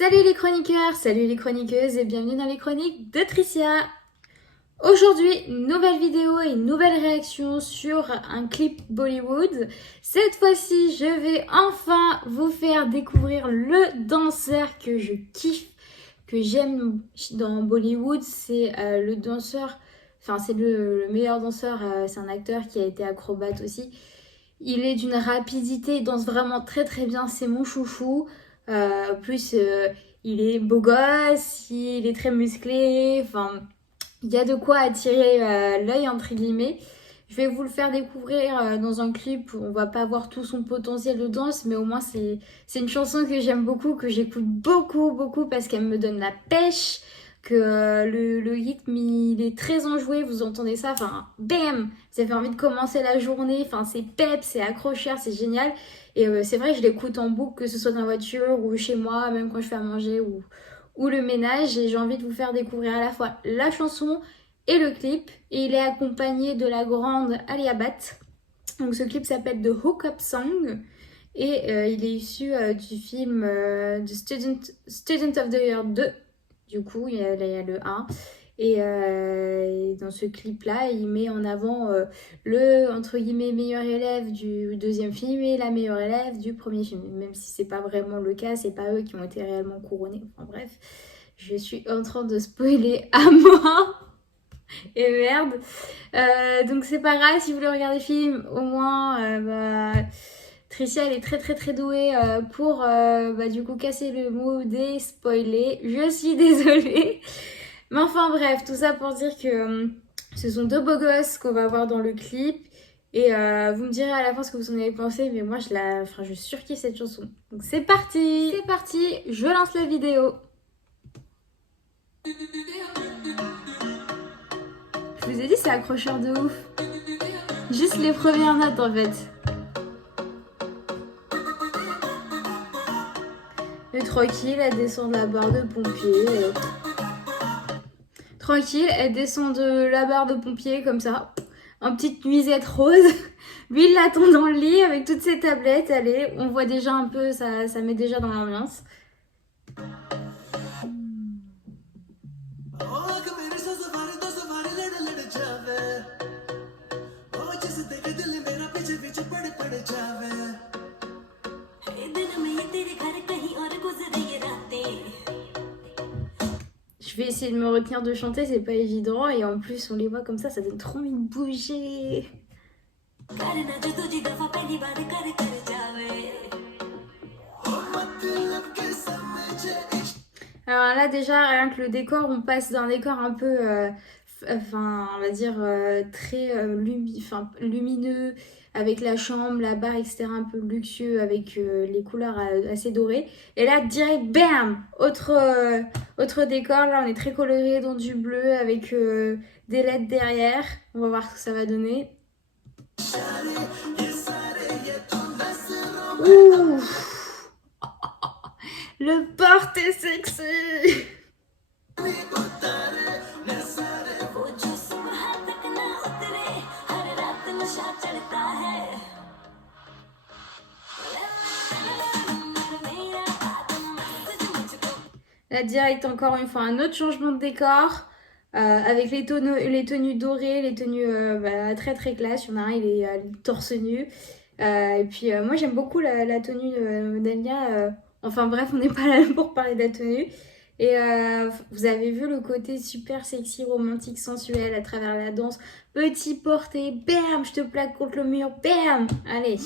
Salut les chroniqueurs, salut les chroniqueuses et bienvenue dans les chroniques de Tricia. Aujourd'hui, nouvelle vidéo et nouvelle réaction sur un clip Bollywood. Cette fois-ci, je vais enfin vous faire découvrir le danseur que je kiffe, que j'aime dans Bollywood. C'est le danseur, c'est le meilleur danseur, c'est un acteur qui a été acrobate aussi. Il est d'une rapidité, il danse vraiment très très bien, c'est mon chouchou. Il est beau gosse, il est très musclé, il y a de quoi attirer l'œil entre guillemets. Je vais vous le faire découvrir dans un clip où on va pas voir tout son potentiel de danse, mais au moins c'est une chanson que j'aime beaucoup, que j'écoute beaucoup parce qu'elle me donne la pêche, que le rythme il est très enjoué, vous entendez ça, bam, ça fait envie de commencer la journée, c'est pep, c'est accrocheur, c'est génial. Et c'est vrai que je l'écoute en boucle, que ce soit dans la voiture ou chez moi, même quand je fais à manger ou le ménage. Et j'ai envie de vous faire découvrir à la fois la chanson et le clip. Et il est accompagné de la grande Alia Bhatt. Donc ce clip s'appelle The Hook Up Song. Et il est issu du film The Student of the Year 2. Du coup, il y a le 1. Et dans ce clip-là, il met en avant le, entre guillemets, meilleur élève du deuxième film et la meilleure élève du premier film. Même si c'est pas vraiment le cas, c'est pas eux qui ont été réellement couronnés. Enfin bref, je suis en train de spoiler à moi. Et merde. Donc c'est pas grave, si vous voulez regarder le film, au moins... Tricia elle est très douée pour du coup casser le mot des spoilers. Je suis désolée. Mais enfin bref, tout ça pour dire que ce sont deux beaux gosses qu'on va voir dans le clip. Et vous me direz à la fin ce que vous en avez pensé, mais moi je surkiffe cette chanson. Donc c'est parti, je lance la vidéo. Je vous ai dit c'est accrocheur de ouf. Juste les premières notes en fait. Et tranquille, elle descend de la barre de pompier. Tranquille, elle descend de la barre de pompier comme ça, en petite nuisette rose. Lui, il l'attend dans le lit avec toutes ses tablettes. Allez, on voit déjà un peu, ça met déjà dans l'ambiance. Je vais essayer de me retenir de chanter, c'est pas évident. Et en plus, on les voit comme ça donne trop envie de bouger. Alors là, déjà, rien que le décor, on passe d'un décor un peu, on va dire, très lumineux, avec la chambre, la barre, etc., un peu luxueux, avec les couleurs assez dorées. Et là, direct, bam, autre décor. Là, on est très coloré dans du bleu, avec des LED derrière. On va voir ce que ça va donner. Ouh. Le porte est sexy. Là, direct, encore une fois, un autre changement de décor. Avec les tenues dorées, les tenues très classe. Il y en a un, il est torse nu. Et puis, moi, j'aime beaucoup la tenue d'Alia. Enfin bref, on n'est pas là pour parler de la tenue. Et vous avez vu le côté super sexy, romantique, sensuel à travers la danse. Petit porté, bam, je te plaque contre le mur, bam. Allez.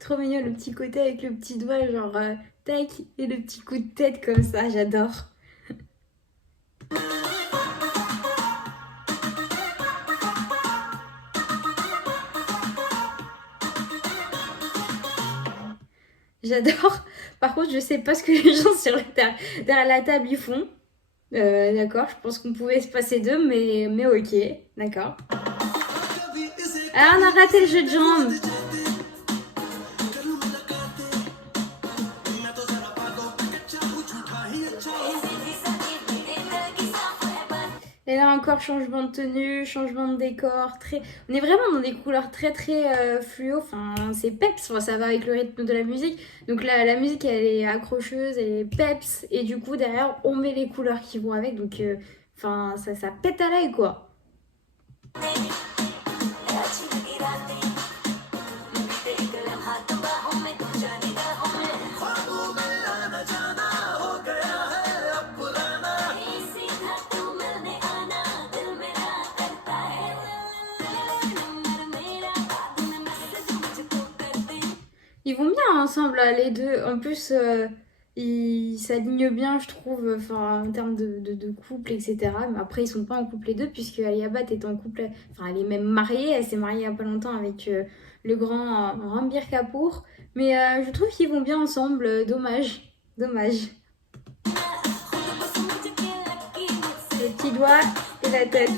Trop mignon le petit côté avec le petit doigt genre tac et le petit coup de tête comme ça, j'adore. J'adore. Par contre, je sais pas ce que les gens derrière la table ils font. D'accord, je pense qu'on pouvait se passer d'eux, mais ok, d'accord. Ah, on a raté le jeu de jambes. là encore, changement de tenue, changement de décor. On est vraiment dans des couleurs très fluo. Enfin, c'est peps. Enfin, ça va avec le rythme de la musique. Donc la musique, elle est accrocheuse, elle est peps. Et du coup, derrière, on met les couleurs qui vont avec. Donc, enfin, ça pète à l'œil, quoi. Ils vont bien ensemble, là, les deux. En plus, ils s'alignent bien, je trouve, enfin, en termes de couple, etc. Mais après, ils sont pas en couple les deux, puisque Alia Bhatt est en couple. Enfin, elle est même mariée. Elle s'est mariée il y a pas longtemps avec le grand Ranbir Kapoor. Mais je trouve qu'ils vont bien ensemble. Dommage. Dommage. Le petit doigt et la tête.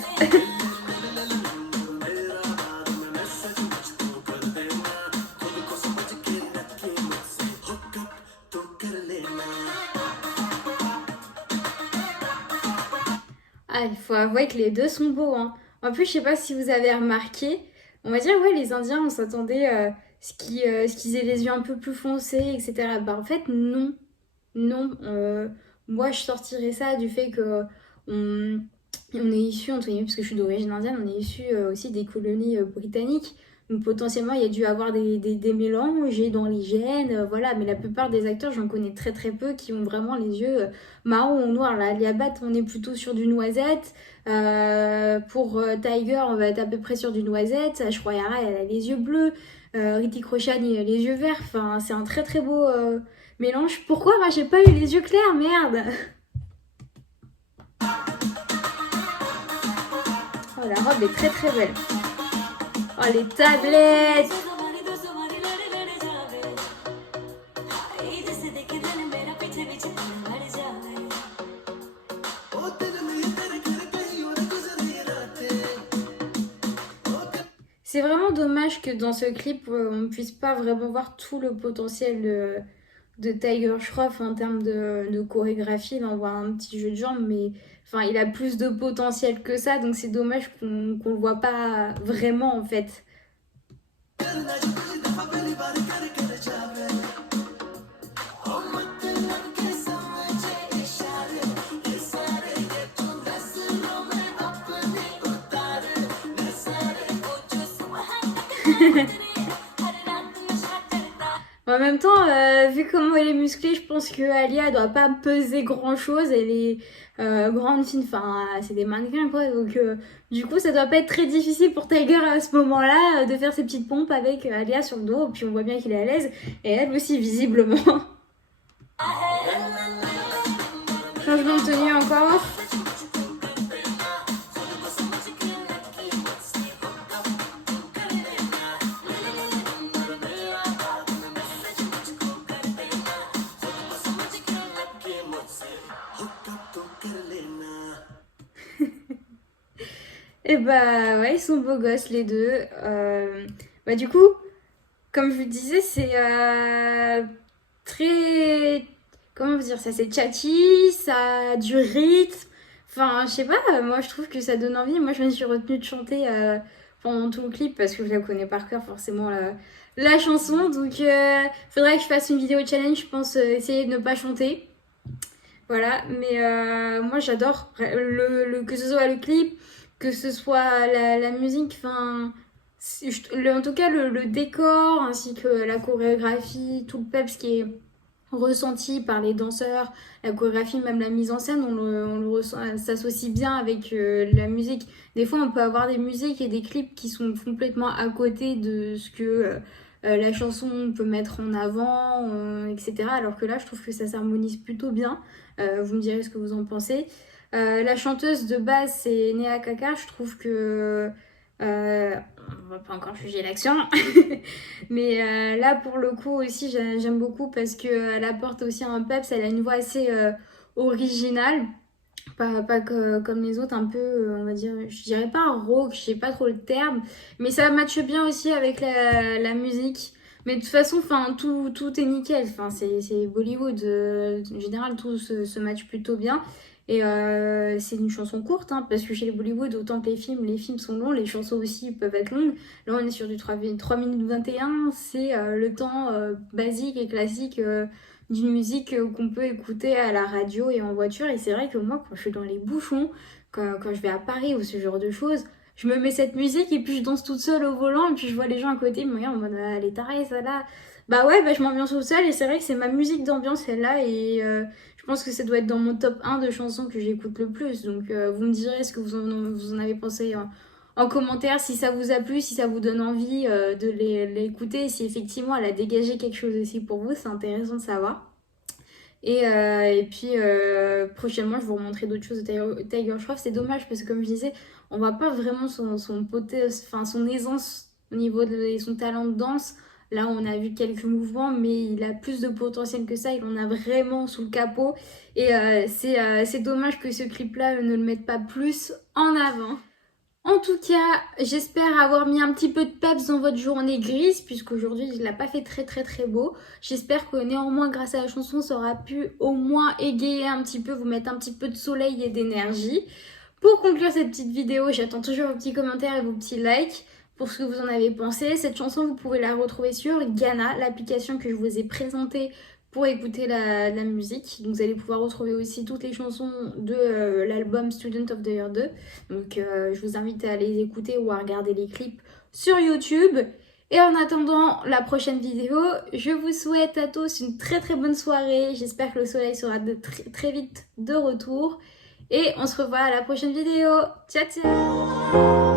Ah, il faut avouer que les deux sont beaux, hein. En plus, je sais pas si vous avez remarqué, on va dire, ouais, les Indiens, on s'attendait à ce qu'ils aient les yeux un peu plus foncés, etc. Bah, en fait, non. Non. Moi, je sortirais ça du fait que on est issu, entre guillemets, parce que je suis d'origine indienne, on est issu aussi des colonies britanniques. Donc potentiellement, il y a dû avoir des mélanges et dans les gènes, voilà. Mais la plupart des acteurs, j'en connais très peu qui ont vraiment les yeux marron ou noir. Là, Alia Bhatt, on est plutôt sur du noisette. Pour Tiger, on va être à peu près sur du noisette. Aishwarya Rai, elle a les yeux bleus. Hrithik Roshan, il a les yeux verts. Enfin, c'est un très beau mélange. Pourquoi moi j'ai pas eu les yeux clairs, merde? Oh, la robe est très belle. Oh, les tablettes. C'est vraiment dommage que dans ce clip, on ne puisse pas vraiment voir tout le potentiel de Tiger Shroff en termes de chorégraphie. Là, on voit un petit jeu de jambes, mais enfin, il a plus de potentiel que ça, donc c'est dommage qu'on le voit pas vraiment en fait. En même temps, vu comment elle est musclée, je pense que Alia doit pas peser grand chose. Elle est grande, fine, enfin, c'est des mannequins quoi. Donc, du coup, ça doit pas être très difficile pour Tiger à ce moment-là de faire ses petites pompes avec Alia sur le dos. Puis on voit bien qu'il est à l'aise. Et elle aussi, visiblement. Changement de tenue encore. Et bah ouais, ils sont beaux gosses les deux. Bah du coup, comme je vous disais, c'est très... Comment vous dire ça? C'est tchatchi, ça a du rythme. Enfin, je sais pas, moi je trouve que ça donne envie. Moi je me suis retenue de chanter pendant tout le clip parce que je la connais par cœur forcément la chanson. Donc faudrait que je fasse une vidéo challenge, je pense essayer de ne pas chanter. Voilà, mais moi j'adore que ce soit le clip, que ce soit la musique, enfin, en tout cas le décor ainsi que la chorégraphie, tout le peps qui est ressenti par les danseurs, la chorégraphie, même la mise en scène, on le ressent, ça s'associe bien avec la musique. Des fois on peut avoir des musiques et des clips qui sont complètement à côté de ce que la chanson peut mettre en avant, etc. Alors que là je trouve que ça s'harmonise plutôt bien. Vous me direz ce que vous en pensez. La chanteuse de base, c'est Neha Kakar. Je trouve que... on va pas encore juger l'action. Mais là, pour le coup, aussi, j'aime beaucoup parce qu'elle apporte aussi un peps. Elle a une voix assez originale. Pas comme les autres, un peu, on va dire, je dirais pas rock, je sais pas trop le terme. Mais ça matche bien aussi avec la musique. Mais de toute façon, enfin, tout est nickel. Enfin, c'est Bollywood. En général, tout se match plutôt bien. Et c'est une chanson courte, hein, parce que chez les Bollywood, autant que les films sont longs, les chansons aussi peuvent être longues. Là, on est sur du 3 minutes 21, c'est le temps basique et classique d'une musique qu'on peut écouter à la radio et en voiture. Et c'est vrai que moi, quand je suis dans les bouchons, quand je vais à Paris ou ce genre de choses, je me mets cette musique et puis je danse toute seule au volant et puis je vois les gens à côté me regardent en mode ah, elle est tarée ça là. Bah ouais, bah je m'ambiance toute seule et c'est vrai que c'est ma musique d'ambiance celle-là et je pense que ça doit être dans mon top 1 de chansons que j'écoute le plus. Donc vous me direz ce que vous en avez pensé en commentaire, si ça vous a plu, si ça vous donne envie de l'écouter, si effectivement elle a dégagé quelque chose aussi pour vous, c'est intéressant de savoir. Et puis prochainement, je vous remontrerai d'autres choses de Tiger Shroff. C'est dommage parce que comme je disais, on voit pas vraiment son aisance au niveau de son talent de danse. Là, on a vu quelques mouvements, mais il a plus de potentiel que ça. Il en a vraiment sous le capot. Et c'est dommage que ce clip-là ne le mette pas plus en avant. En tout cas, j'espère avoir mis un petit peu de peps dans votre journée grise, puisqu'aujourd'hui, il l'a pas fait très très très beau. J'espère que néanmoins, grâce à la chanson, ça aura pu au moins égayer un petit peu, vous mettre un petit peu de soleil et d'énergie. Pour conclure cette petite vidéo, j'attends toujours vos petits commentaires et vos petits likes pour ce que vous en avez pensé. Cette chanson, vous pouvez la retrouver sur Gaana, l'application que je vous ai présentée pour écouter la musique. Donc vous allez pouvoir retrouver aussi toutes les chansons de l'album Student of the Year 2. Donc je vous invite à les écouter ou à regarder les clips sur YouTube. Et en attendant la prochaine vidéo, je vous souhaite à tous une très très bonne soirée. J'espère que le soleil sera très vite de retour. Et on se revoit à la prochaine vidéo. Ciao ciao!